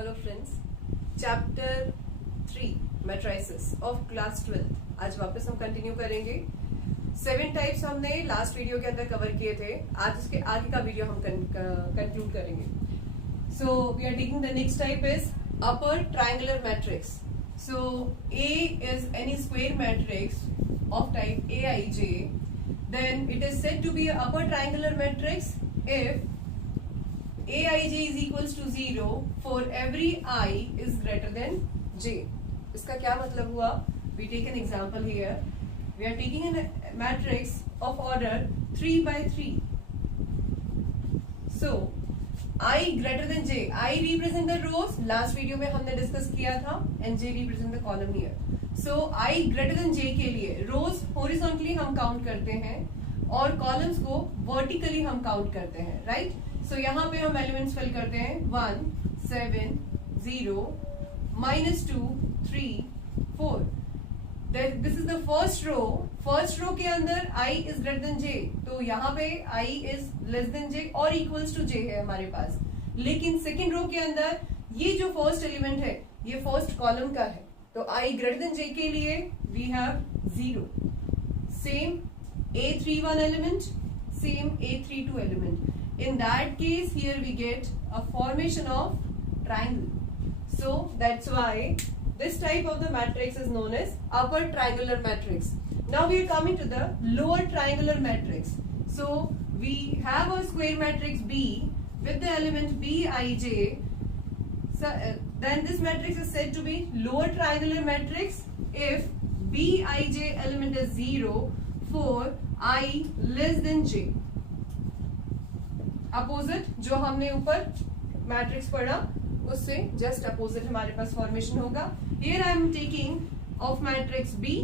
Hello friends, chapter 3 matrices of class 12 आज वापस हम कंटिन्यू करेंगे। 7 टाइप्स हमने लास्ट वीडियो के अंदर कवर किए थे। आज उसके आगे का वीडियो हम कंक्लूड करेंगे। So we are taking the next type is upper triangular matrix. So A is any square matrix of type Aij, then it is said to be an upper triangular matrix if Aij is equals to 0 for every I is greater than J. इसका क्या मतलब हुआ? We take an example here. We are taking a matrix of order 3 by 3. So I greater than J. I represent the rows. Last video में हमने discuss किया था and J represent the column here. So I greater than J के लिए rows horizontally हम count करते हैं और कॉलम्स को वर्टिकली हम काउंट करते हैं, राइट? सो यहाँ पे हम एलिमेंट्स फिल करते हैं 1, 7, 0, -2, 3, 4. This is the first row. First row के अंदर I is greater than J, तो यहाँ पे I is less than J और इक्वल्स टू J है हमारे पास। लेकिन सेकेंड रो के अंदर ये जो फर्स्ट एलिमेंट है ये फर्स्ट कॉलम का है, तो I ग्रेटर देन J के लिए we have 0। Same A31 element, same A32 element. In that case, here we get a formation of triangle. So that's why this type of the matrix is known as upper triangular matrix. Now we are coming to the lower triangular matrix. So we have a square matrix B with the element Bij. So then this matrix is said to be lower triangular matrix if Bij element is 0 for I less than J. Opposite जो हमने ऊपर matrix पढ़ा उससे just opposite हमारे पास formation होगा। Here I am taking of matrix B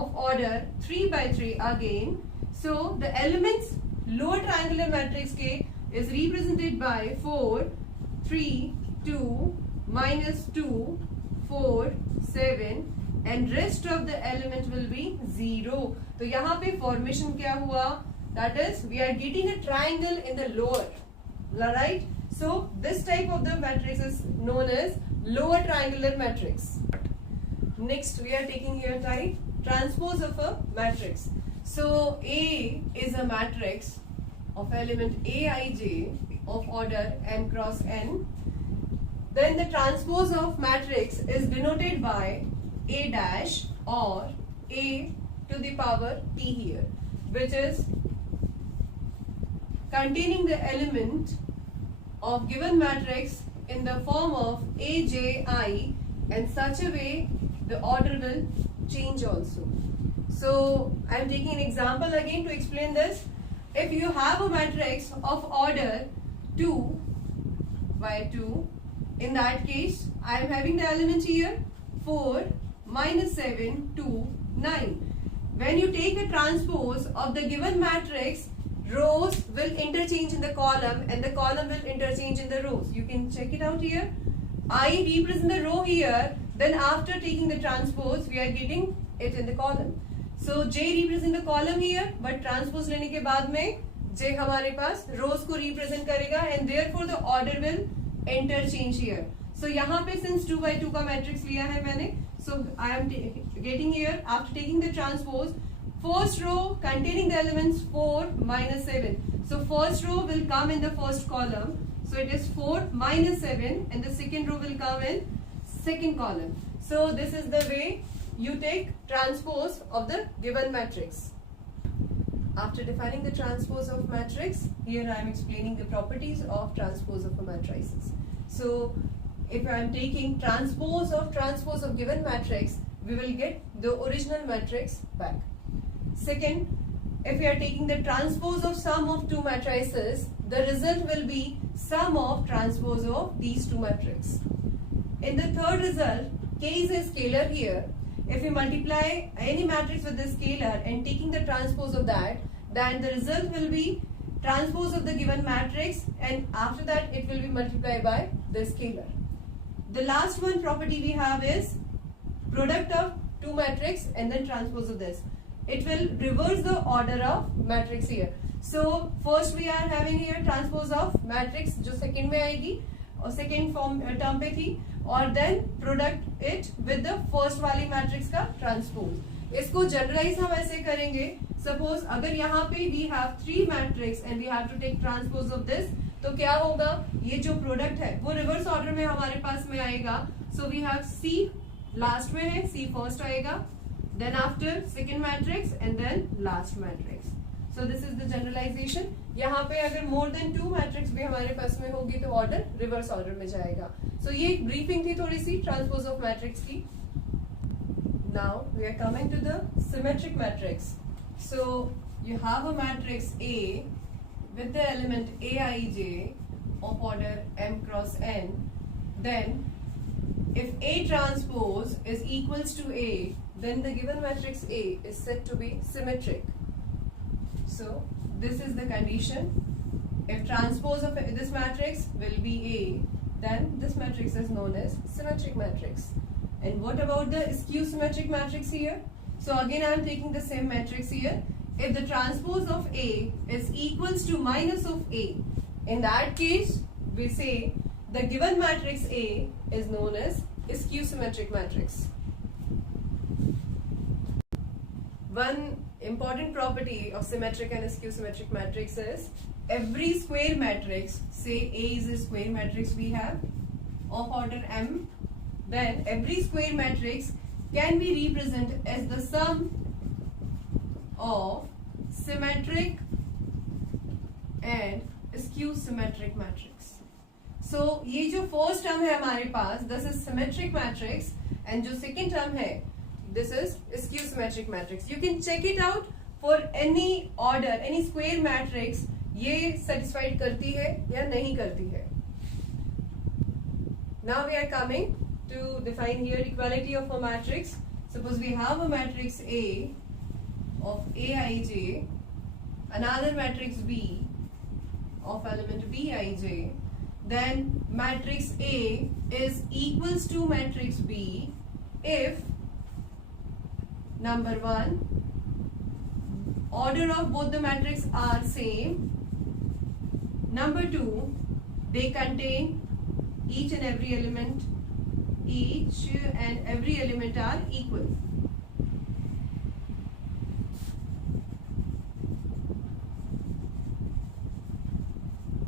of order 3 by 3 again. So the elements lower triangular matrix के is represented by 4, 3, 2, -2, 4, 7 and rest of the element will be 0. तो यहाँ पे formation क्या हुआ? That is, we are getting a triangle in the lower, right? So this type of the matrix is known as lower triangular matrix. Next, we are taking here type transpose of a matrix. So A is a matrix of element Aij of order n cross n. Then the transpose of matrix is denoted by A dash or A to the power T here, which is containing the element of given matrix in the form of Aj and such a way the order will change also. So I am taking an example again to explain this. If you have a matrix of order 2 by 2, in that case I am having the element here 4, -7, 2, 9. When you take a transpose of the given matrix, rows will interchange in the column and the column will interchange in the rows. You can check it out here. I represent the row here, then after taking the transpose we are getting it in the column. So J represent the column here, but transpose लेने के बाद में J हमारे पास rows को represent करेगा and therefore the order will interchange here. So यहाँ पे since 2 by 2 का matrix लिया है मैंने, so I am getting here after taking the transpose first row containing the elements 4, -7. So first row will come in the first column. So it is 4, -7 and the second row will come in second column. So this is the way you take transpose of the given matrix. After defining the transpose of matrix, here I am explaining the properties of transpose of a matrices. So if I am taking transpose of given matrix, we will get the original matrix back. Second, if we are taking the transpose of sum of two matrices, the result will be sum of transpose of these two matrices. In the third result, K is a scalar here. If we multiply any matrix with the scalar and taking the transpose of that, then the result will be transpose of the given matrix and after that it will be multiplied by the scalar. The last one property we have is product of two matrix and then transpose of this. It will reverse the order of matrix here. So first we are having here transpose of matrix जो second में आएगी, और second form term पे थी, और then product it with the first वाली matrix का transpose. इसको जनरलाइज हम ऐसे करेंगे, सपोज अगर यहाँ पे we have 3 matrix and we have to take transpose of this, तो क्या होगा, ये जो प्रोडक्ट है वो रिवर्स ऑर्डर में हमारे पास में आएगा। So we have C last में है, C फर्स्ट आएगा, then after second matrix and then last matrix. So this is the generalisation. यहाँ पे अगर मोर देन 2 मैट्रिक्स भी हमारे पास में होगी तो ऑर्डर रिवर्स ऑर्डर में जाएगा। सो ये एक ब्रीफिंग थी थोड़ी सी ट्रांसपोज ऑफ मैट्रिक्स की। Now we are coming to the symmetric matrix. So you have a matrix A with the element Aij of order m cross n, then if A transpose is equals to A, then the given matrix A is said to be symmetric. So this is the condition. If transpose of this matrix will be A, then this matrix is known as symmetric matrix. And what about the skew symmetric matrix here? So again I am taking the same matrix here. If the transpose of A is equals to minus of A, in that case we say the given matrix A is known as skew symmetric matrix. One important property of symmetric and skew symmetric matrix is every square matrix, say A is a square matrix we have of order m, then every square matrix can be represented as the sum of symmetric and skew symmetric matrix. So ये जो first term है हमारे पास, this is symmetric matrix, and जो second term है this is skew symmetric matrix. You can check it out for any order, any square matrix, ये satisfied करती है या नहीं करती है. Now we are coming to define here equality of a matrix. Suppose we have a matrix A of Aij, another matrix B of element Bij, then matrix A is equals to matrix B if number 1 order of both the matrix are same, number 2 they contain each and every element are equal.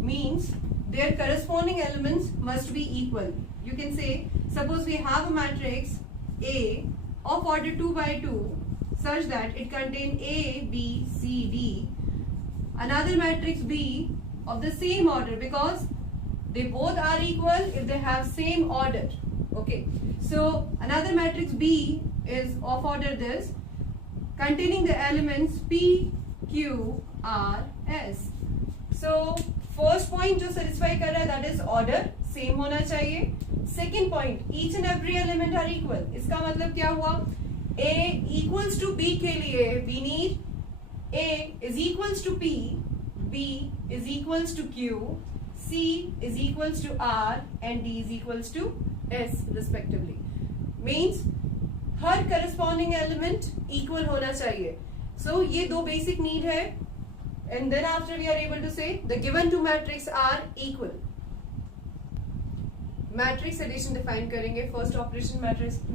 Means their corresponding elements must be equal. You can say, suppose we have a matrix A of order 2 by 2 such that it contain A, B, C, D. Another matrix B of the same order, because they both are equal if they have same order. Okay. So another matrix B is of order this, containing the elements P, Q, R, S. So first point जो satisfy कर रहा है that is order same होना चाहिए. Second point each and every element are equal. इसका मतलब क्या हुआ, A इक्वल्स टू B के लिए we need A is equals to P, B is equals to Q, C is equals to R and D is equals to S respectively. Means हर corresponding element equal होना चाहिए. So ये दो basic need है. And then after we are able to say the given two matrix are equal. Matrix addition define करेंगे. First operation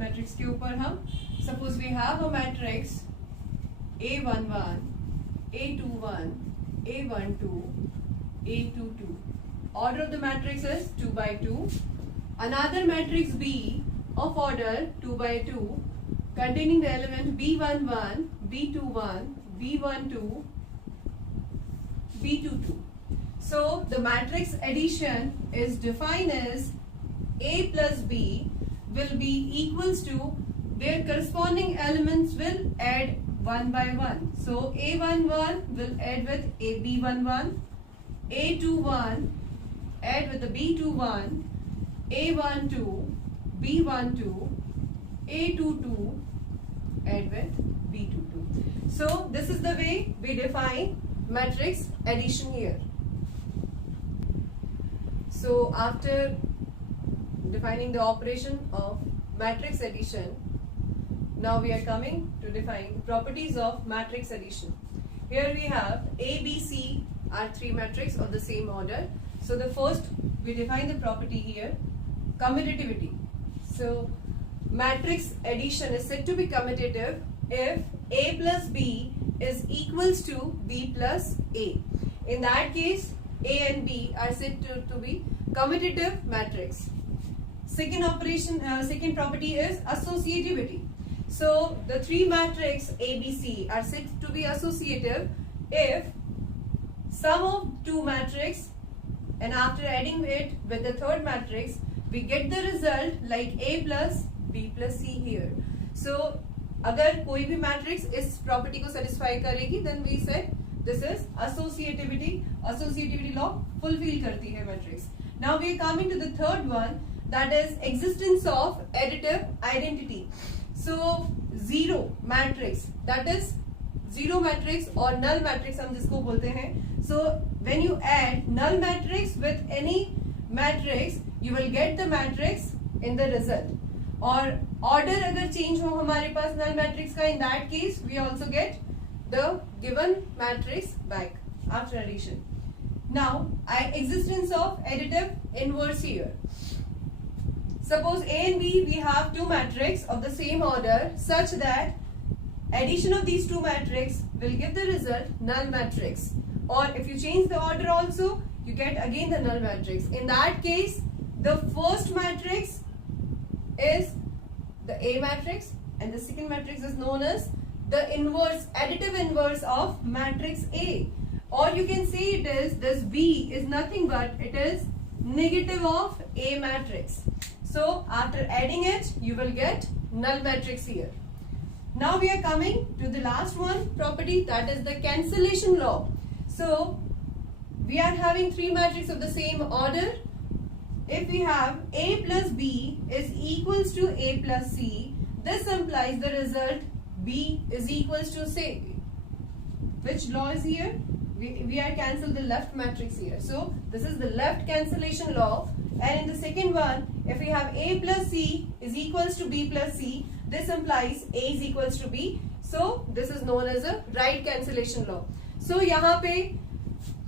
matrix के ऊपर हम suppose we have a matrix A11, A21, A12, A22. Order of the matrix is 2 by 2. Another matrix B of order 2 by 2 containing the element B11, B21, B12, B22. So the matrix addition is defined as A plus B will be equals to their corresponding elements will add 1 by 1. So A11 will add with B11, A21 add with the B21, A12, B12, A22 add with B22. So this is the way we define matrix addition here. So after defining the operation of matrix addition, now we are coming to define properties of matrix addition. Here we have A, B, C are 3 matrices of the same order. So the first we define the property here, commutativity. So matrix addition is said to be commutative if A plus B is equals to B plus A. In that case, A and B are said to be commutative matrix. Second property is associativity. So the three matrix ABC are said to be associative if sum of two matrix, and after adding it with the third matrix, we get the result like A plus B plus C here. So अगर कोई भी matrix इस property को satisfy करेगी, then we said this is associativity. Associativity law fulfill करती है matrix. Now we are coming to the third one, that is existence of additive identity. So zero matrix, that is zero matrix और null matrix हम जिसको बोलते हैं. So when you add null matrix with any matrix, you will get the matrix in the result. और order अगर change हो हमारे पास नल मैट्रिक्स का, in that case we also get the given matrix back after addition. Now existence of additive inverse here. Suppose A and B, we have two matrices of the same order such that addition of these two matrices will give the result null matrix. Or if you change the order also, you get again the null matrix. In that case, the first matrix is the A matrix and the second matrix is known as the inverse, additive inverse of matrix A. Or you can say it is, this B is nothing but it is negative of A matrix. So after adding it, you will get null matrix here. Now we are coming to the last one property, that is the cancellation law. So we are having three matrices of the same order. If we have A plus B is equals to A plus C, this implies the result B is equals to, say, which law is here? We are cancelled the left matrix here. So this is the left cancellation law. And in the second one, if we have A plus C is equals to B plus C, this implies A is equals to B. So this is known as a right cancellation law. So यहाँ पे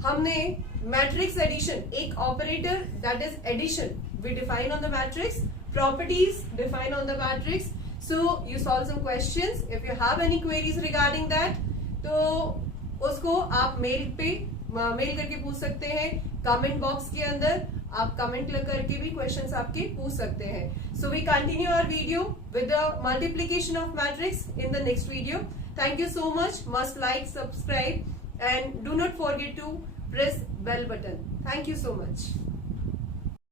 हमने matrix addition, एक operator, that is addition, we define on the matrix, properties define on the matrix. So you solve some questions. If you have any queries regarding that, तो उसको आप mail करके पूछ सकते हैं. कमेंट बॉक्स के अंदर आप कमेंट करके भी क्वेश्चंस आपके पूछ सकते हैं. So we continue our video with the multiplication of matrix in the next video. Thank you so much. Must like, subscribe, and do not forget to press bell button. Thank you so much.